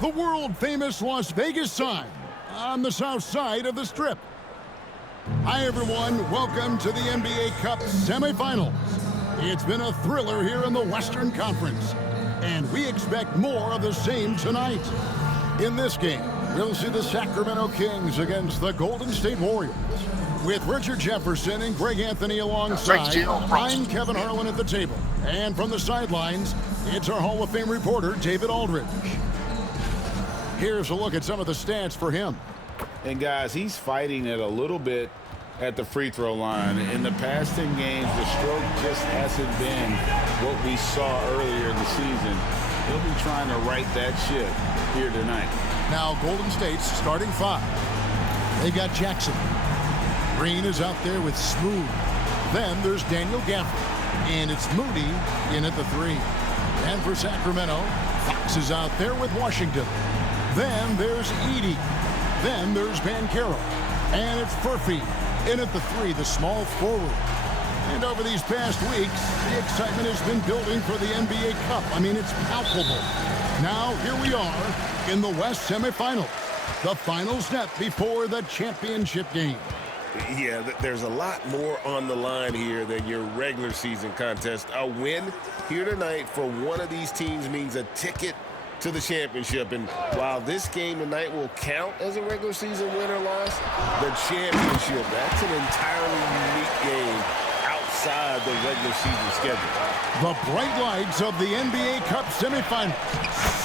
The world-famous Las Vegas sign on the south side of the Strip. Hi, everyone. Welcome to the NBA Cup semifinals. It's been a thriller here in the Western Conference, and we expect more of the same tonight. In this game, we'll see the Sacramento Kings against the Golden State Warriors. With Richard Jefferson and Greg Anthony alongside, I'm Kevin Harlan at the table. And from the sidelines, it's our Hall of Fame reporter, David Aldridge. Here's a look at some of the stats for him. And guys, he's fighting it a little bit at the free throw line. In the past 10 games, the stroke just hasn't been what we saw earlier in the season. He'll be trying to right that ship here tonight. Now Golden State's starting five. They got Jackson. Green is out there with Smooth. Then there's Daniel Gafford. And it's Moody in at the three. And for Sacramento, Fox is out there with Washington. Then there's Edey. Then there's Banchero. And it's Furphy in at the three, the small forward. And over these past weeks, the excitement has been building for the NBA Cup. I mean, it's palpable. Now, here we are in the West semifinals. The final step before the championship game. Yeah, there's a lot more on the line here than your regular season contest. A win here tonight for one of these teams means a ticket to the championship. And while this game tonight will count as a regular season win or loss, the championship, that's an entirely unique game outside the regular season schedule. The bright lights of the NBA Cup semifinals.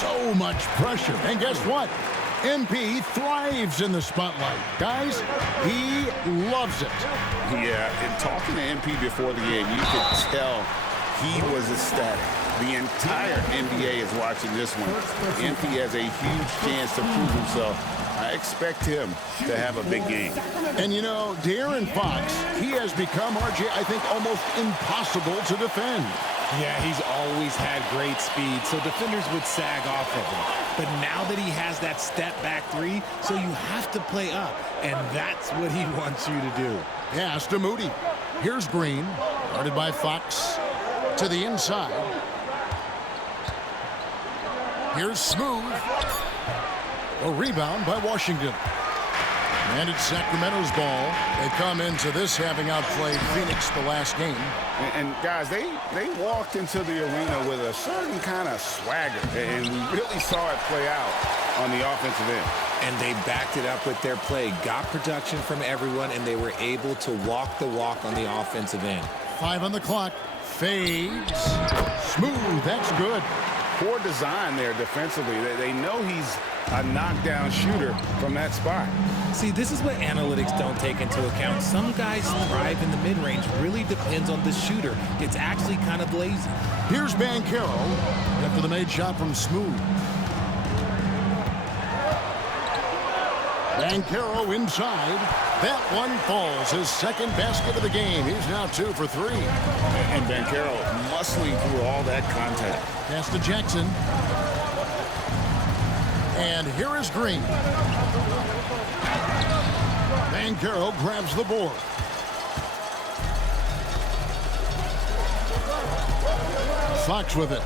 So much pressure. And guess what? MP thrives in the spotlight. Guys, he loves it. Yeah, and talking to MP before the game, you could tell he was ecstatic. The entire NBA is watching this one. MP has a huge chance to prove himself. I expect him to have a big game. And you know, De'Aaron Fox, he has become, RJ, I think, almost impossible to defend. Yeah, he's always had great speed, so defenders would sag off of him. But now that he has that step-back three, so you have to play up, and that's what he wants you to do. Pass to Moody. Here's Green, guarded by Fox, to the inside. Here's Smooth. A rebound by Washington. And it's Sacramento's ball. They come into this having outplayed Phoenix the last game. And guys, they walked into the arena with a certain kind of swagger, and we really saw it play out on the offensive end. And they backed it up with their play, got production from everyone, and they were able to walk the walk on the offensive end. 5 on the clock. Fades. Smooth. That's good. Poor design there defensively. They know he's a knockdown shooter from that spot. See, this is what analytics don't take into account. Some guys thrive in the mid-range. Really depends on the shooter. It's actually kind of lazy. Here's Banchero after the made shot from Smooth. Banchero inside. That one falls. His second basket of the game. He's now 2 for 3. And Banchero muscling through all that contact. Pass to Jackson. And here is Green. Banchero grabs the board. Fox with it.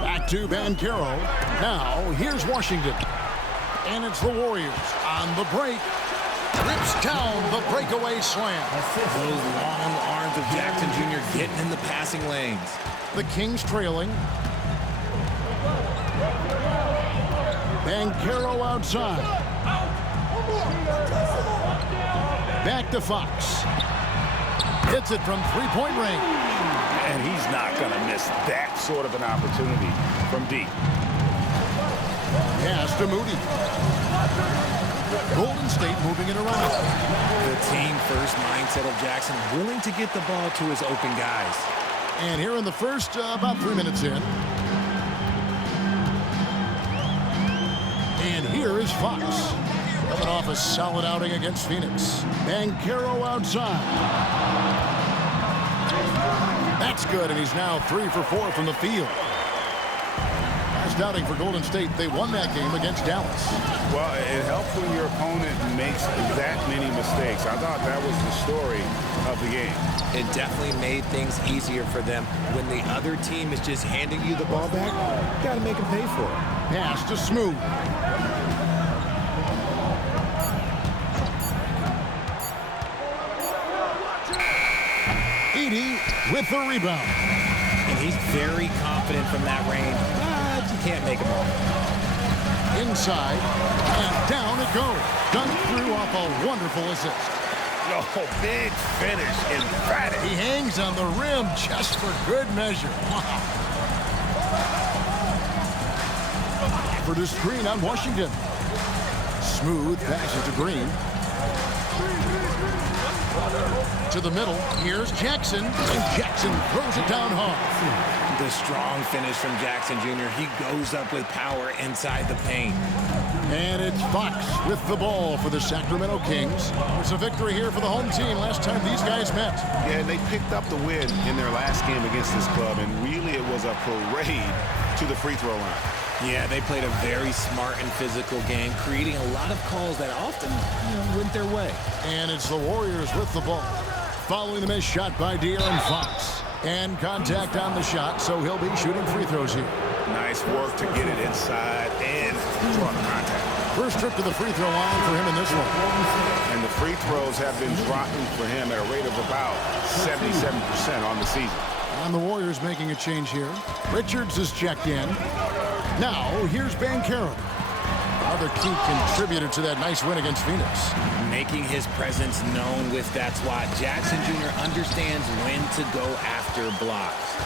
Back to Banchero. Now, here's Washington. And it's the Warriors on the break. Rips down the breakaway slam. Those long arms of Jackson Jr. getting in the passing lanes. The Kings trailing. Banchero outside. Back to Fox. Hits it from three-point range. And he's not going to miss that sort of an opportunity from deep. Pass to Moody. Golden State moving it around. The team-first mindset of Jackson, willing to get the ball to his open guys. And here in the first, about 3 minutes in. And here is Fox. Coming off a solid outing against Phoenix. Banchero outside. That's good, and he's now 3 for 4 from the field. Last outing for Golden State, they won that game against Dallas. Well, it helps when your opponent makes that many mistakes. I thought that was the story of the game. It definitely made things easier for them. When the other team is just handing you the ball back, you got to make them pay for it. Pass to Smooth. With the rebound. And he's very confident from that range, but you can't make him all. Inside, and down it goes. Done through off a wonderful assist. Oh, big finish, emphatic. He hangs on the rim just for good measure. Wow. For the screen on Washington. Smooth passes to Green. To the middle, here's Jackson, and Jackson throws it down hard. The strong finish from Jackson Jr. He goes up with power inside the paint. And it's Fox with the ball for the Sacramento Kings. There's a victory here for the home team last time these guys met. Yeah, and they picked up the win in their last game against this club, and really it was a parade to the free throw line. Yeah, they played a very smart and physical game, creating a lot of calls that often went their way. And it's the Warriors with the ball. Following the missed shot by De'Aaron Fox. And contact on the shot, so he'll be shooting free throws here. Nice work to get it inside and draw the contact. First trip to the free throw line for him in this one. And the free throws have been dropping for him at a rate of about 77% on the season. And the Warriors making a change here. Richards is checked in. Now, here's Banchero. Another key contributor to that nice win against Phoenix. Making his presence known with that swat. Jackson Jr. understands when to go after blocks.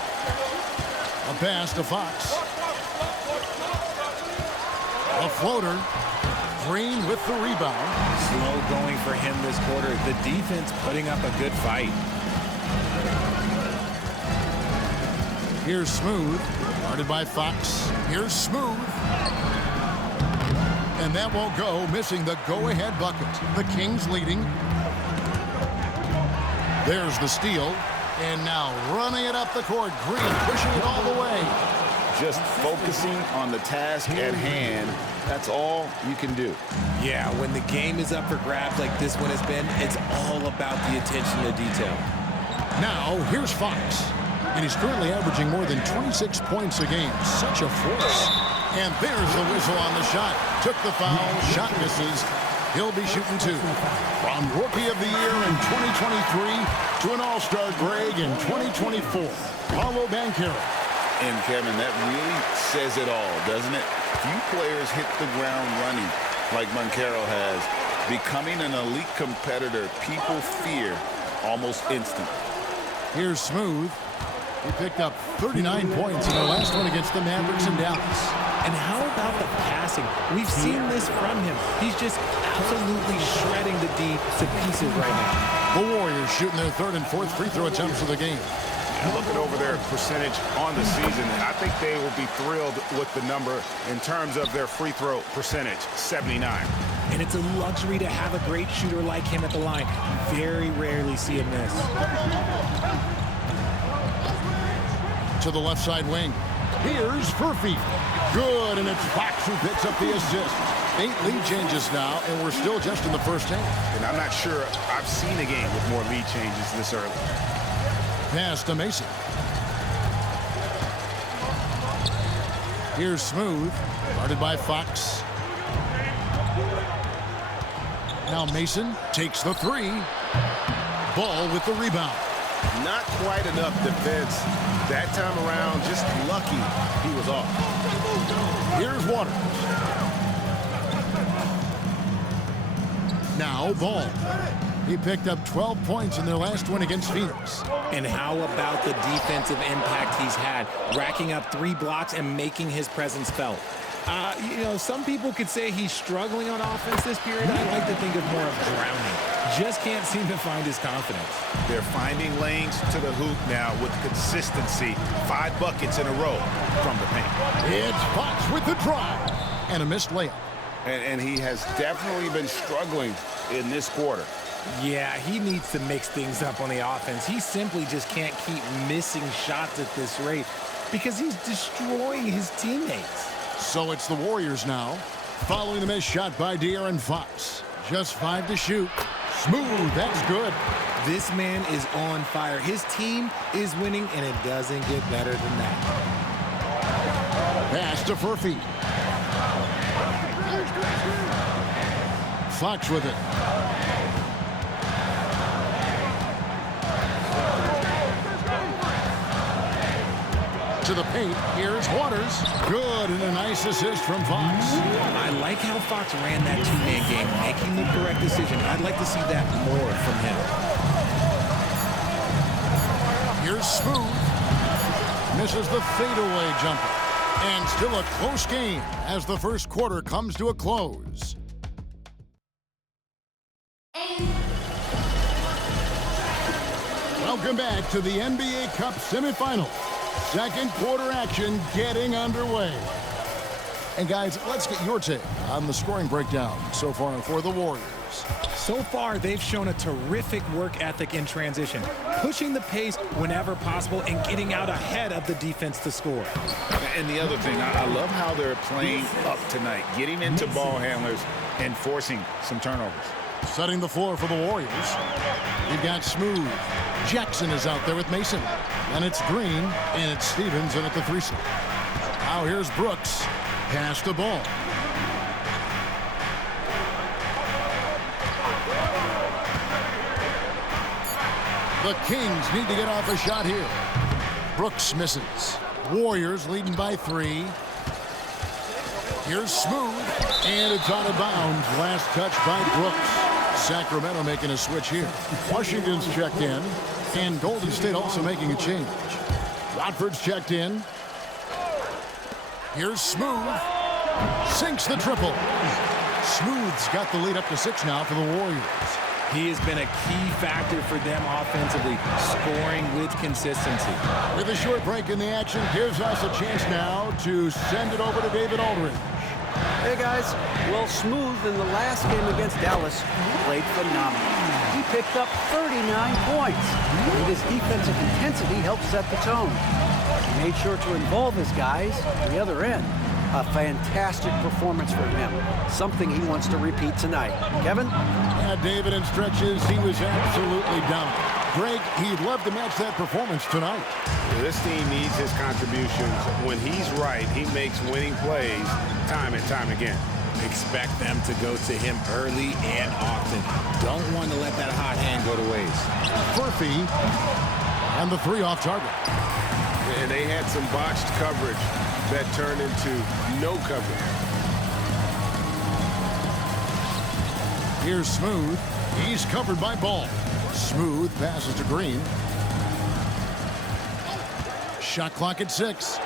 A pass to Fox. A floater. Green with the rebound. Slow going for him this quarter. The defense putting up a good fight. Here's Smooth. Guarded by Fox. Here's Smooth. And that won't go, missing the go-ahead bucket. The Kings leading. There's the steal. And now running it up the court. Green pushing it all the way. Just focusing on the task at hand. That's all you can do. Yeah, when the game is up for grabs like this one has been, it's all about the attention to detail. Now, here's Fox. And he's currently averaging more than 26 points a game. Such a force. And there's the whistle on the shot. Took the foul. Shot misses. He'll be shooting 2. From Rookie of the Year in 2023 to an All-Star break in 2024. Paolo Banchero. And, Kevin, that really says it all, doesn't it? Few players hit the ground running like Banchero has. Becoming an elite competitor, people fear almost instant. Here's Smooth. He picked up 39 points in the last one against the Mavericks in Dallas. And how about the passing? We've seen this from him. He's just absolutely shredding the D to pieces right now. The Warriors shooting their 3rd and 4th free throw attempts of the game. Looking over their percentage on the season, I think they will be thrilled with the number in terms of their free throw percentage, 79. And it's a luxury to have a great shooter like him at the line. Very rarely see him miss. To the left side wing. Here's Furphy. Good, and it's Fox who picks up the assist. 8 lead changes now, and we're still just in the first half. And I'm not sure I've seen a game with more lead changes this early. Pass to Mason. Here's Smooth. Guarded by Fox. Now Mason takes the 3. Ball with the rebound. Not quite enough defense that time around. Just lucky he was off. Here's Waters. Now Ball. He picked up 12 points in their last win against Phoenix. And how about the defensive impact he's had, racking up 3 blocks and making his presence felt? You know, some people could say he's struggling on offense this period. I like to think of more of drowning. Just can't seem to find his confidence. They're finding lanes to the hoop now with consistency. 5 buckets in a row from the paint. It's Fox with the drive and a missed layup. And he has definitely been struggling in this quarter. Yeah, he needs to mix things up on the offense. He simply just can't keep missing shots at this rate because he's destroying his teammates. So it's the Warriors now, following the missed shot by De'Aaron Fox. Just 5 to shoot. Smooth, that's good. This man is on fire. His team is winning, and it doesn't get better than that. Pass to Furphy. Fox with it. To the paint, here's Waters. Good, and a nice assist from Fox. I like how Fox ran that 2-man game, making the correct decision. I'd like to see that more from him. Here's Smooth. Misses the fadeaway jumper. And still a close game as the first quarter comes to a close. Welcome back to the NBA Cup semifinal. Second quarter action getting underway. And guys, let's get your take on the scoring breakdown so far for the Warriors. So far, they've shown a terrific work ethic in transition, pushing the pace whenever possible and getting out ahead of the defense to score. And the other thing, I love how they're playing up tonight, getting into ball handlers and forcing some turnovers. Setting the floor for the Warriors. You've got Smooth. Jackson is out there with Mason. And it's Green, and it's Stevens in at the 3 slot. Now here's Brooks. Pass the ball. The Kings need to get off a shot here. Brooks misses. Warriors leading by 3. Here's Smooth, and it's out of bounds. Last touch by Brooks. Sacramento making a switch here. Washington's checked in, and Golden State also making a change. Watford's checked in. Here's Smooth. Sinks the triple. Smooth's got the lead up to 6 now for the Warriors. He has been a key factor for them offensively, scoring with consistency. With a short break in the action, gives us a chance now to send it over to David Aldridge. Hey guys, well, Smooth in the last game against Dallas played phenomenal. He picked up 39 points, and his defensive intensity helped set the tone. He made sure to involve his guys at the other end. A fantastic performance for him, something he wants to repeat tonight. Kevin? Yeah, David, in stretches, he was absolutely dominant. Greg, he'd love to match that performance tonight. This team needs his contributions. When he's right, he makes winning plays time and time again. Expect them to go to him early and often. Don't want to let that hot hand go to waste. Furphy, and the 3 off target. And they had some botched coverage that turned into no coverage. Here's Smooth. He's covered by Ball. Smooth passes to Green. Shot clock at 6.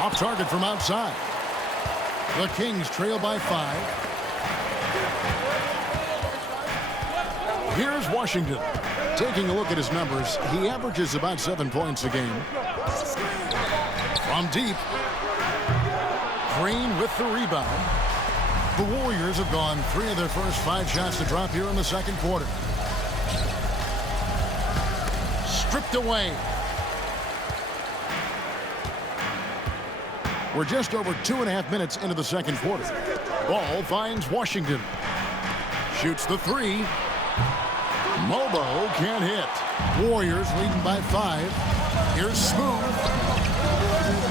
Off target from outside. The Kings trail by 5. Here's Washington. Taking a look at his numbers, he averages about 7 points a game. From deep. Green with the rebound. The Warriors have gone 3 of their first 5 shots to drop here in the second quarter. Stripped away. We're just over 2.5 minutes into the second quarter. Ball finds Washington. Shoots the 3. Mobo can't hit. Warriors leading by 5. Here's Smooth.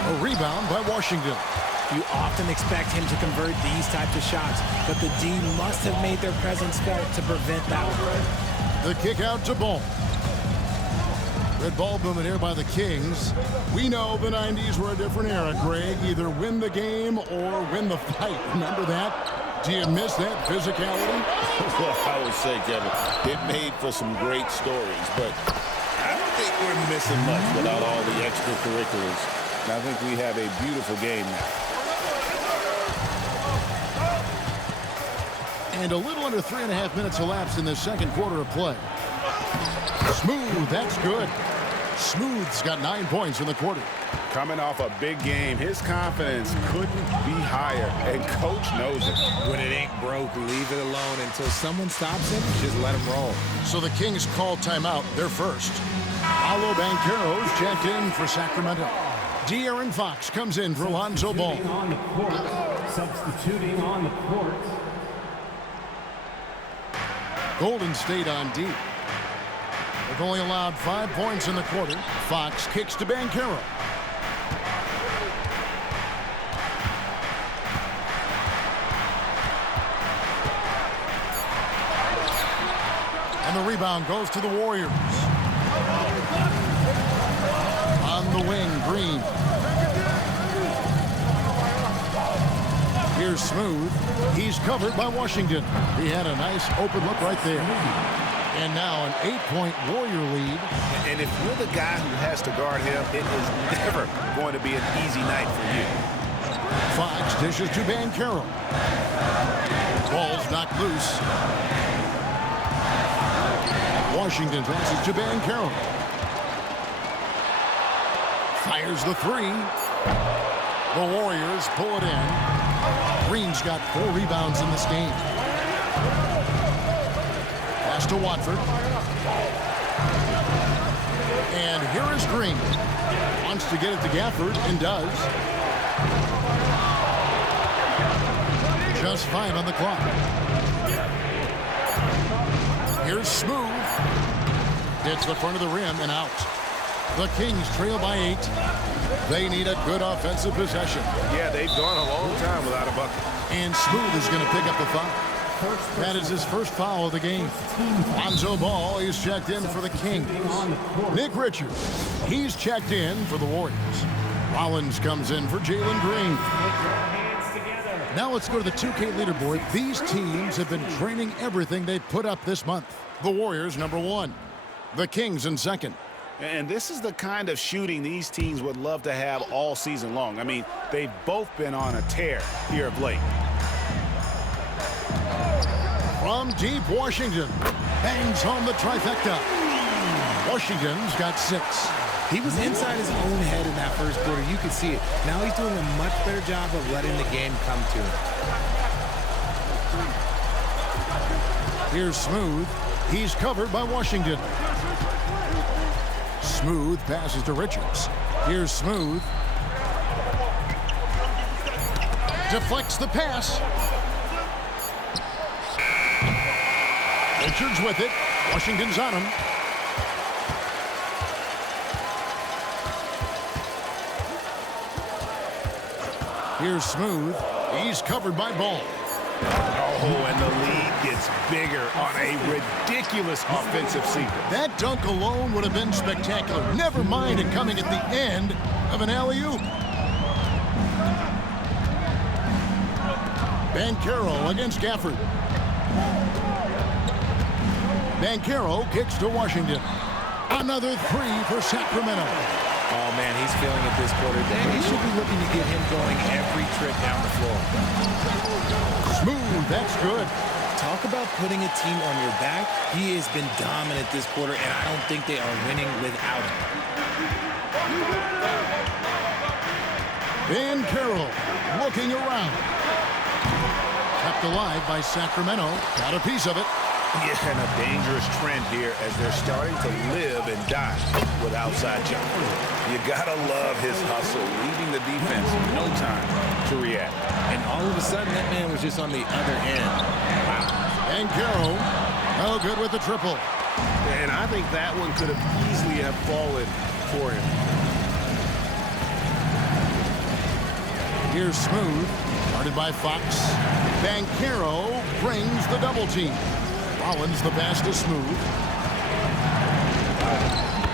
A rebound by Washington. You often expect him to convert these types of shots, but the D must have made their presence felt to prevent that one. The kick out to Ball. Red ball booming here by the Kings. We know the 90s were a different era, Greg. Either win the game or win the fight. Remember that? Do you miss that physicality? Well, I would say, Kevin, it made for some great stories, but I don't think we're missing much without all the extracurriculars. And I think we have a beautiful game now. And a little under 3.5 minutes elapsed in the second quarter of play. Smooth, that's good. Smooth's got 9 points in the quarter. Coming off a big game, his confidence couldn't be higher, and Coach knows it. When it ain't broke, leave it alone until someone stops him. Just let him roll. So the Kings call timeout. They're first. Paulo Banchero's checked in for Sacramento. De'Aaron Fox comes in for Lonzo Ball. Substituting on the court. Golden State on D. They've only allowed 5 points in the quarter. Fox kicks to Banchero. And the rebound goes to the Warriors. On the wing, Green. Here's Smooth. He's covered by Washington. He had a nice open look right there. And now an 8-point Warrior lead. And if you're the guy who has to guard him, it is never going to be an easy night for you. Fox dishes to Banchero. Ball's knocked loose. Washington passes to Banchero. Fires the three. The Warriors pull it in. Green's got 4 rebounds in this game. Pass to Watford. And here is Green. Wants to get it to Gafford and does. Just 5 on the clock. Here's Smooth. Hits the front of the rim and out. The Kings trail by 8. They need a good offensive possession. Yeah, they've gone a long time without a bucket. And Smooth is going to pick up the foul. That is his first foul of the game. Lonzo Ball is checked in for the Kings. Nick Richards, he's checked in for the Warriors. Rollins comes in for Jalen Green. Now let's go to the 2K leaderboard. These teams have been training everything they put up this month. The Warriors, number 1. The Kings in second. And this is the kind of shooting these teams would love to have all season long. I mean, they've both been on a tear here of late. From deep, Washington bangs home the trifecta. Washington's got 6. He was inside his own head in that first quarter. You could see it. Now he's doing a much better job of letting the game come to him. Here's Smooth. He's covered by Washington. Smooth passes to Richards. Here's Smooth. Deflects the pass. Richards with it. Washington's on him. Here's Smooth. He's covered by Ball. Oh, and the lead gets bigger on a ridiculous offensive sequence. That dunk alone would have been spectacular. Never mind it coming at the end of an alley-oop. Banchero against Gafford. Banchero kicks to Washington. Another 3 for Sacramento. Oh, man, he's feeling it this quarter. They should be looking to get him going every trip down the floor. Smooth, that's good. Talk about putting a team on your back. He has been dominant this quarter, and I don't think they are winning without him. Banchero looking around. Kept alive by Sacramento. Got a piece of it. Yeah, and a dangerous trend here as they're starting to live and die with outside jump. You gotta love his hustle, leaving the defense no time to react. And all of a sudden, that man was just on the other end. Banchero, no good with the triple. And I think that one could have easily have fallen for him. Here's Smooth, guarded by Fox. Banchero brings the double team. Rollins the pass to Smooth.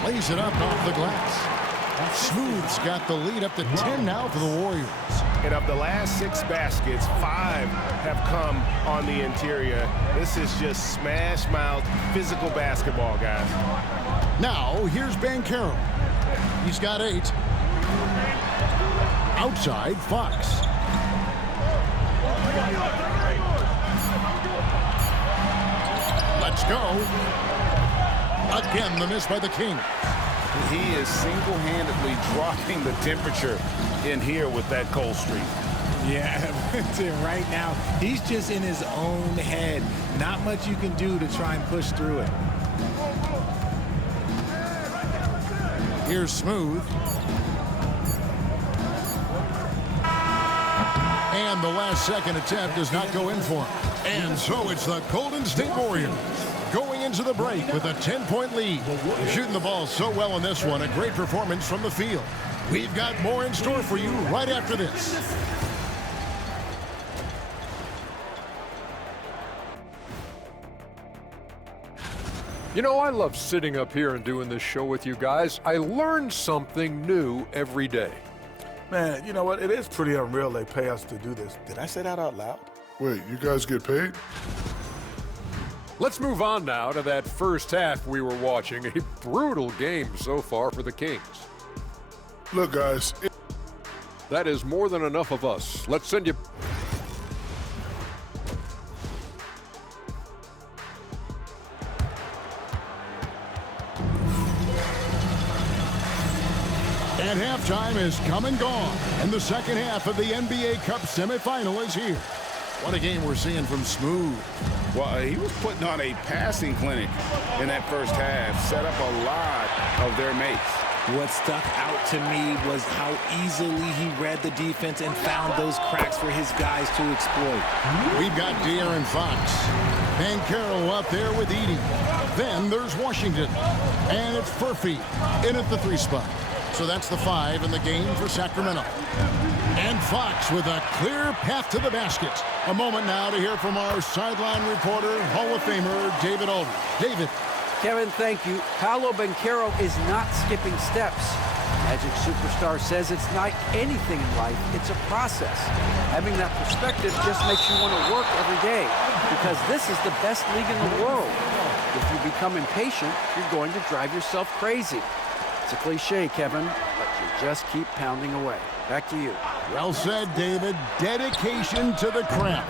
Lays it up off the glass. Smooth's got the lead up to 10 now for the Warriors. And of the last 6 baskets, 5 have come on the interior. This is just smash mouth physical basketball, guys. Now, here's Banchero. He's got 8. Outside, Fox. Let's go. Again, the miss by the King. He is single-handedly dropping the temperature in here with that cold streak. Yeah, right now, he's just in his own head. Not much you can do to try and push through it. Here's Smooth. And the last second attempt does not go in for him. And so it's the Golden State Warriors going into the break with a 10-point lead. Shooting the ball so well in this one, a great performance from the field. We've got more in store for you right after this. You know, I love sitting up here and doing this show with you guys. I learn something new every day. Man, you know what? It is pretty unreal they pay us to do this. Did I say that out loud? Wait, you guys get paid? Let's move on now to that first half we were watching. A brutal game so far for the Kings. Look, guys. That is more than enough of us. Let's send you... And halftime is come and gone, and the second half of the NBA Cup semifinal is here. What a game we're seeing from Smooth. Well, he was putting on a passing clinic in that first half, set up a lot of their mates. What stuck out to me was how easily he read the defense and found those cracks for his guys to exploit. We've got De'Aaron Fox. Banchero up there with Edey. Then there's Washington. And it's Furphy in at the 3 spot. So that's the 5 in the game for Sacramento. And Fox with a clear path to the basket. A moment now to hear from our sideline reporter, Hall of Famer David Aldridge. David. Kevin, thank you. Paolo Banchero is not skipping steps. Magic Superstar says it's like anything in life, it's a process. Having that perspective just makes you want to work every day because this is the best league in the world. If you become impatient, you're going to drive yourself crazy. It's a cliche, Kevin, but you just keep pounding away. Back to you. Well said, David. Dedication to the craft.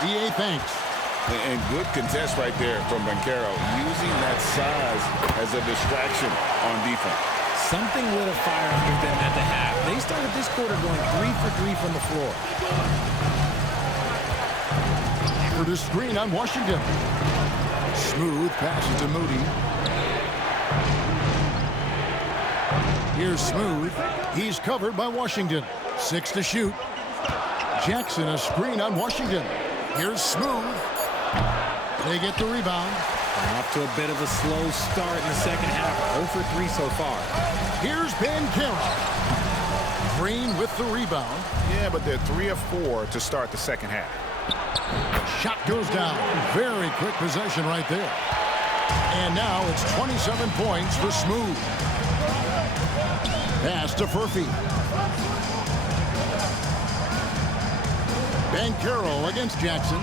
DA, thanks. And good contest right there from Banchero, using that size as a distraction on defense. Something lit a fire under them at the half. They started this quarter going 3 for 3 from the floor. For the screen on Washington. Smooth passes to Moody. Here's Smooth. He's covered by Washington. 6 to shoot. Jackson, a screen on Washington. Here's Smooth. They get the rebound. Off to a bit of a slow start in the second half. 0 for 3 so far. Here's Banchero. Green with the rebound. Yeah, but they're 3 of 4 to start the second half. Shot goes down. Very quick possession right there. And now it's 27 points for Smooth. Pass to Furphy. Banchero against Jackson.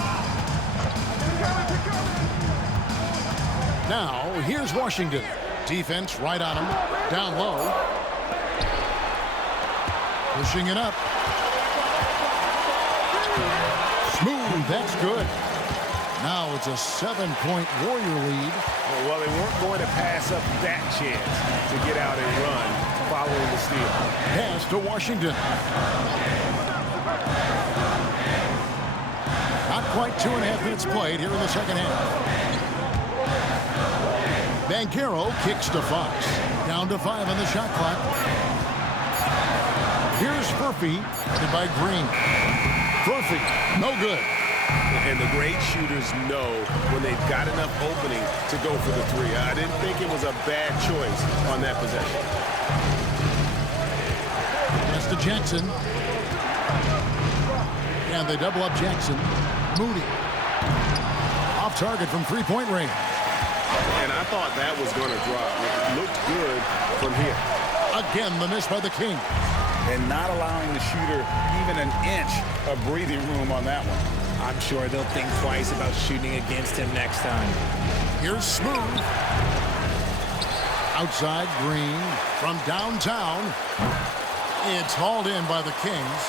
Now, here's Washington. Defense right on him. Down low. Pushing it up. Smooth, that's good. Now it's a 7-point Warrior lead. Well, they weren't going to pass up that chance to get out and run following the steal. Pass to Washington. Not quite 2.5 minutes played here in the second half. Banchero kicks to Fox. Down to 5 on the shot clock. Here's Furphy, headed by Green. Furphy, no good. And the great shooters know when they've got enough opening to go for the 3. I didn't think it was a bad choice on that possession. Pass to Jackson. And they double up Jackson. Moody. Off target from 3-point range. And I thought that was going to drop. It looked good from here. Again, the miss by the King. and not allowing the shooter even an inch of breathing room on that one. I'm sure they'll think twice about shooting against him next time. Here's Smooth. Outside, Green from downtown. It's hauled in by the Kings.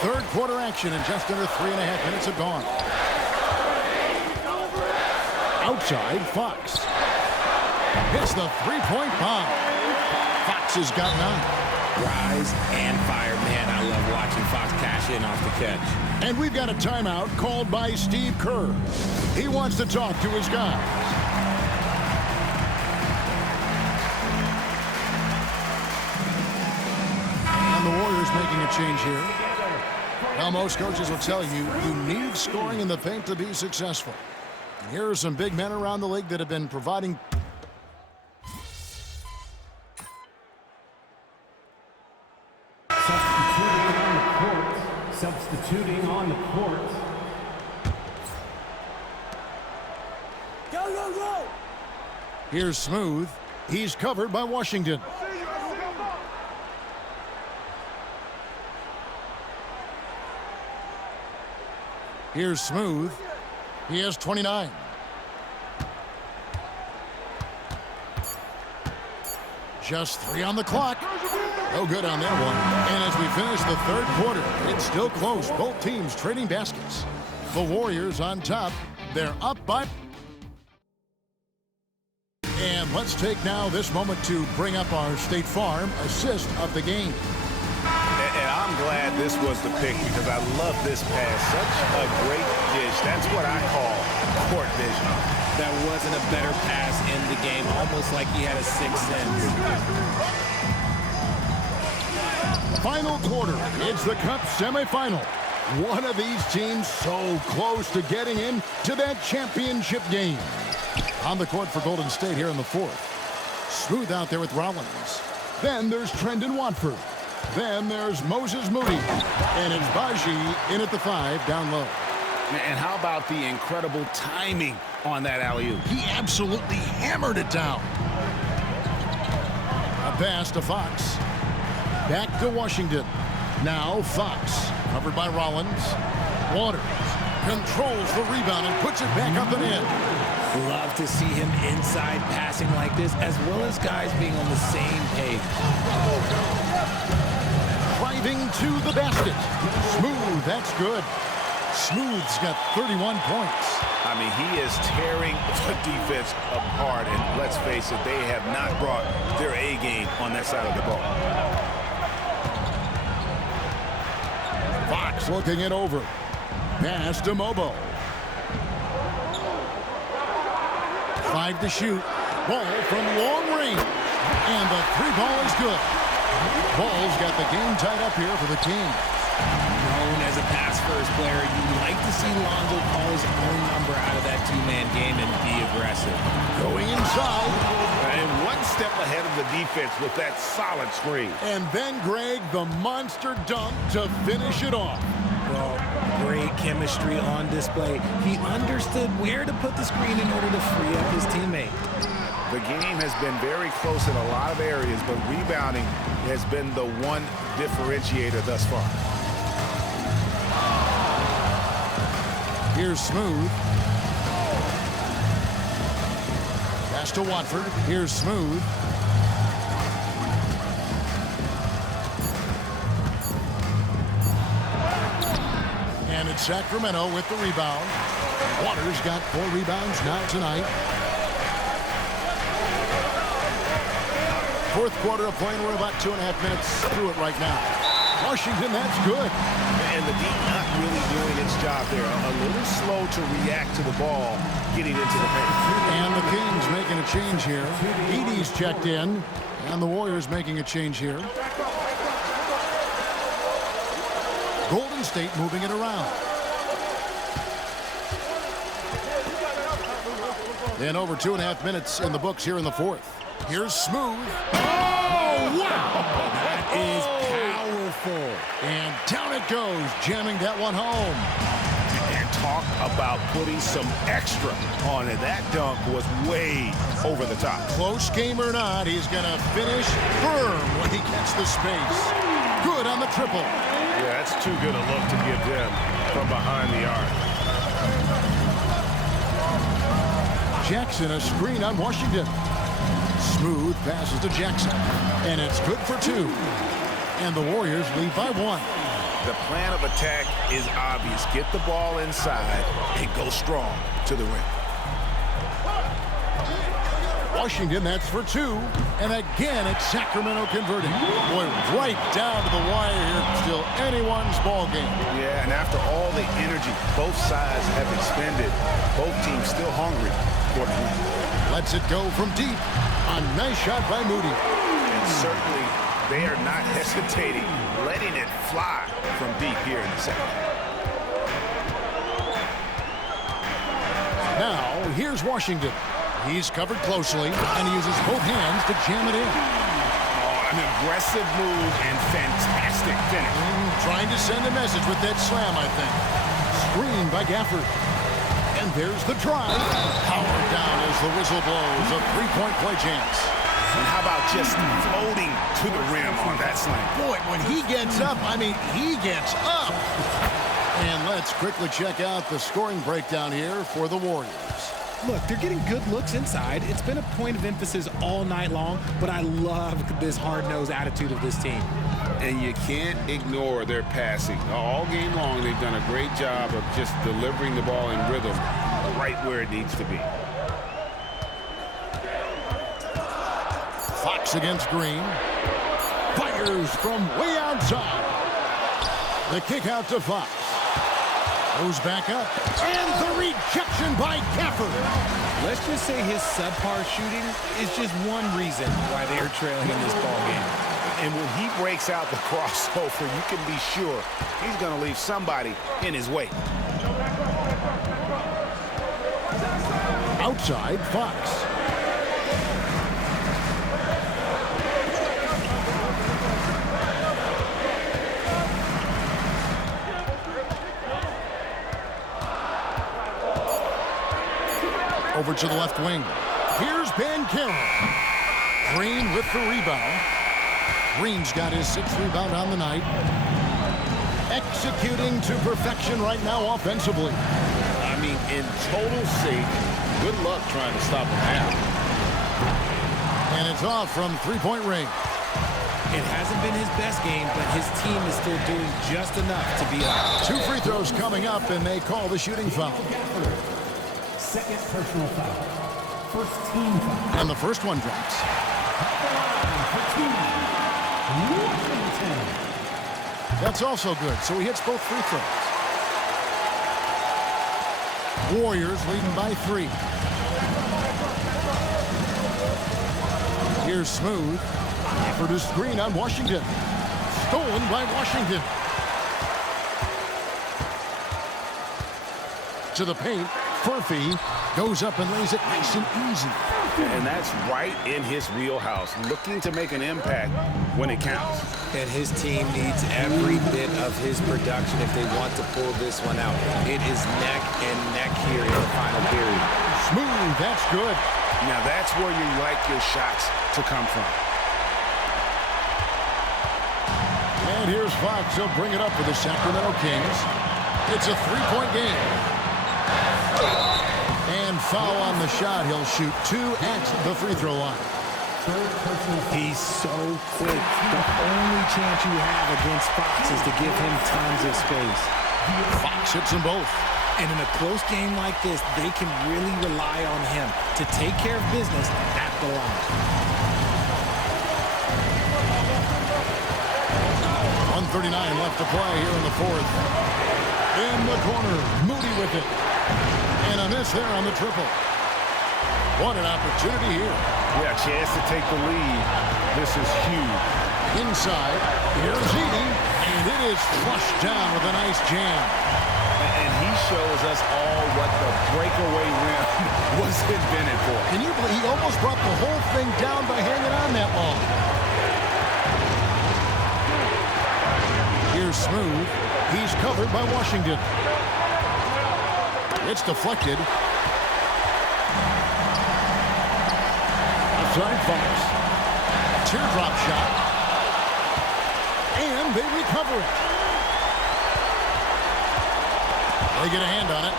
Third quarter action, and just under 3.5 minutes have gone. Outside, Fox. Hits the three-point bomb. Fox has got 9. Rise and fire. Man, I love watching Fox cash in off the catch. And we've got a timeout called by Steve Kerr. He wants to talk to his guys. And the Warriors making a change here. Well, most coaches will tell you, you need scoring in the paint to be successful. And here are some big men around the league that have been providing. Substituting on the court. Go, go, go! Here's Smooth. He's covered by Washington. Here's Smooth. He has 29. Just 3 on the clock. No good on that one. And as we finish the third quarter, it's still close. Both teams trading baskets. The Warriors on top. They're up by. And let's take now this moment to bring up our State Farm assist of the game. And I'm glad this was the pick because I love this pass. Such a great dish. That's what I call court vision. That wasn't a better pass in the game. Almost like he had a sixth sense. Final quarter. It's the Cup semifinal. One of these teams so close to getting into that championship game. On the court for Golden State here in the fourth. Smooth out there with Rollins. Then there's Trendon Watford. Then there's Moses Moody. And it's Baji in at the 5 down low. And how about the incredible timing on that alley-oop? He absolutely hammered it down. A pass to Fox. Back to Washington. Now Fox, covered by Rollins. Waters controls the rebound and puts it back up and in. Love to see him inside passing like this, as well as guys being on the same page. Driving to the basket. Smooth, that's good. Smooth's got 31 points. I mean, he is tearing the defense apart, and let's face it, they have not brought their A game on that side of the ball. Fox looking it over. Pass to Mobo. 5 to shoot. Ball from long range. And the 3 ball is good. Ball's got the game tied up here for the Kings. Known as a pass-first player, you'd like to see Lonzo call his own number out of that two-man game and be aggressive. Going inside. And one step ahead of the defense with that solid screen. And then, Greg, the monster dunk to finish it off. Well, great chemistry on display. He understood where to put the screen in order to free up his teammate. The game has been very close in a lot of areas, but rebounding has been the one differentiator thus far. Here's Smooth. Pass to Watford. Here's Smooth. And it's Sacramento with the rebound. Waters got 4 rebounds now tonight. Fourth quarter of play, and we're about 2.5 minutes through it right now. Washington, that's good. And the D not really doing its job there. A little slow to react to the ball getting into the paint. And the Kings making a change here. Edey's checked in. And the Warriors making a change here. Golden State moving it around. Then over 2.5 minutes in the books here in the fourth. Here's Smooth. Oh, wow! That is powerful. And down it goes, jamming that one home. And talk about putting some extra on it. That dunk was way over the top. Close game or not, he's going to finish firm when he gets the space. Good on the triple. Yeah, that's too good a look to give them from behind the arc. Jackson, a screen on Washington. Smooth passes to Jackson. And it's good for 2. And the Warriors lead by 1. The plan of attack is obvious. Get the ball inside and go strong to the rim. Washington, that's for 2. And again, it's Sacramento converting. Boy, right down to the wire here. Still anyone's ball game. Yeah, and after all the energy both sides have expended, both teams still hungry for the win. Lets it go from deep. A nice shot by Moody. And certainly they are not hesitating, letting it fly from deep here in the second. Now, here's Washington. He's covered closely, and he uses both hands to jam it in. Oh, an aggressive move and fantastic finish. Trying to send a message with that slam, I think. Screen by Gafford. And there's the drive. Powered down as the whistle blows. A three-point play chance. And how about just floating to the rim on that slam? Boy, when he gets up, I mean, he gets up. And let's quickly check out the scoring breakdown here for the Warriors. Look, they're getting good looks inside. It's been a point of emphasis all night long, but I love this hard-nosed attitude of this team. And you can't ignore their passing. All game long, they've done a great job of just delivering the ball in rhythm right where it needs to be. Fox against Green. Fires from way outside. The kick out to Fox. Goes back up. And the rejection by Gafford. Let's just say his subpar shooting is just one reason why they're trailing in this ball game. And when he breaks out the crossover, you can be sure he's going to leave somebody in his way. Outside, Fox. Over to the left wing. Here's Banchero. Green with the rebound. Green's got his 6th rebound on the night. Executing to perfection right now offensively. I mean, in total sync. Good luck trying to stop him now. And it's off from three-point range. It hasn't been his best game, but his team is still doing just enough to be up. 2 free throws coming up, and they call the shooting foul. Second personal foul. First team foul. And the first one drops. That's also good, so he hits both free throws. Warriors leading by 3. Here's Smooth. For the screen on Washington. Stolen by Washington. To the paint. Furphy goes up and lays it nice and easy. And that's right in his wheelhouse, looking to make an impact when it counts. And his team needs every bit of his production if they want to pull this one out. It is neck and neck here in the final period. Smooth, that's good. Now that's where you like your shots to come from. And here's Fox. He'll bring it up for the Sacramento Kings. It's a 3-point game. And foul on the shot. He'll shoot 2 at the free throw line. He's so quick. The only chance you have against Fox is to give him tons of space. Fox hits them both. And in a close game like this, they can really rely on him to take care of business at the line. 1:39 left to play here in the 4th. In the corner, Moody with it. And a miss there on the triple. What an opportunity here. Yeah, a chance to take the lead. This is huge. Inside, here's Edie, and it is flushed down with a nice jam. And he shows us all what the breakaway rim was invented for. Can you believe he almost brought the whole thing down by hanging on that long? Here's Smooth. He's covered by Washington. It's deflected. Outside Fox. Teardrop shot. And they recover it. They get a hand on it.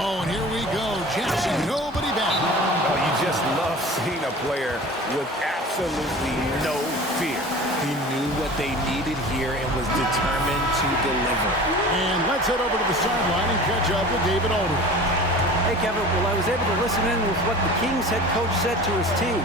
Oh, and here we go. Jackson, nobody back. Oh, you just love seeing a player with absolutely no fear. He knew what they needed here and was determined to deliver. And let's head over to the sideline and catch up with David Aldridge. Hey, Kevin. Well, I was able to listen in with what the Kings head coach said to his team.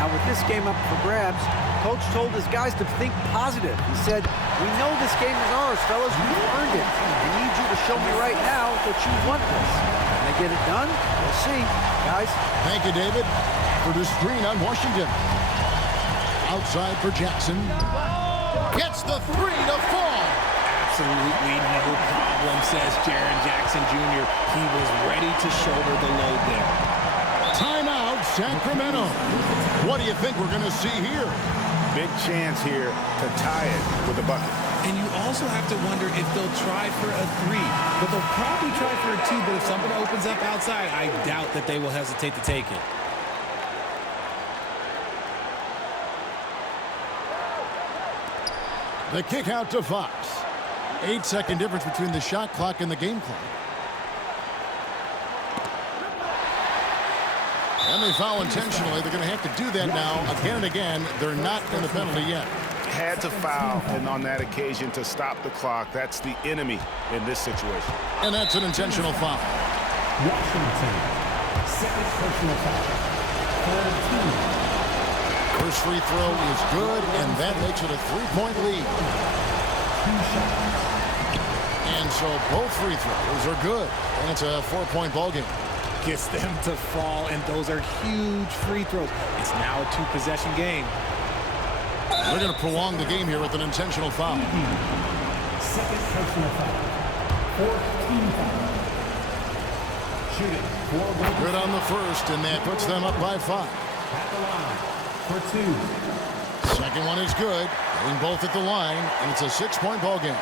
Now, with this game up for grabs, Coach told his guys to think positive. He said, "We know this game is ours, fellas. We've earned it. I need you to show me right now that you want this." Can they get it done? We'll see. Guys. Thank you, David. For the screen on Washington. Outside for Jackson. Gets the three to fall. Absolutely no problem, says Jaren Jackson Jr. He was ready to shoulder the load there. Timeout, Sacramento. What do you think we're going to see here? Big chance here to tie it with a bucket. And you also have to wonder if they'll try for a three. But they'll probably try for a two, but if something opens up outside, I doubt that they will hesitate to take it. The kick out to Fox. 8-second difference between the shot clock and the game clock. And they foul intentionally. They're going to have to do that now again and again. They're not in the penalty yet. Had to foul, and on that occasion to stop the clock. That's the enemy in this situation. And that's an intentional foul. Washington, second personal foul. Third team. First free throw is good, and that makes it a 3-point lead. And so both free throws are good, and it's a 4-point ball game. Gets them to fall, and those are huge free throws. It's now a 2-possession game. They're going to prolong the game here with an intentional foul. Second personal foul. Fourth team foul. Shooting. Good on the first, and that puts them up by 5. At the line for 2. Second one is good. Getting both at the line, and it's a 6-point ball game.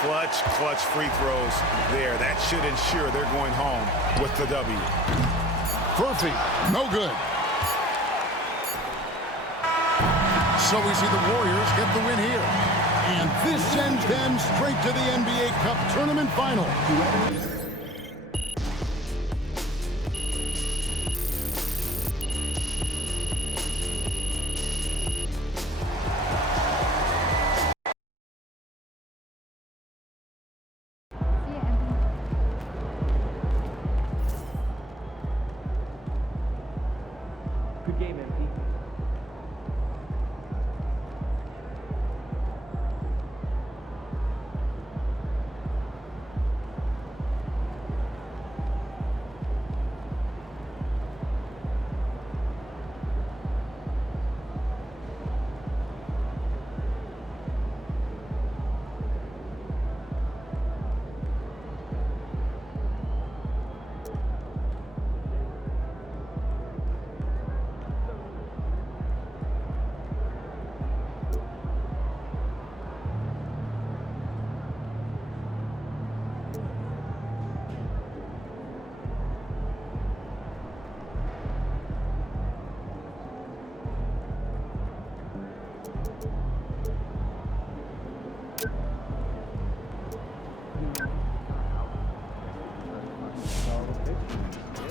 Clutch free throws there. That should ensure they're going home with the W. Furphy, no good. So we see the Warriors get the win here. And this sends them straight to the NBA Cup Tournament Final. Good game, MP.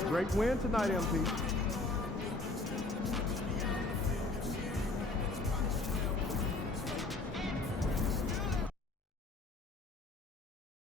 Great win tonight, MP.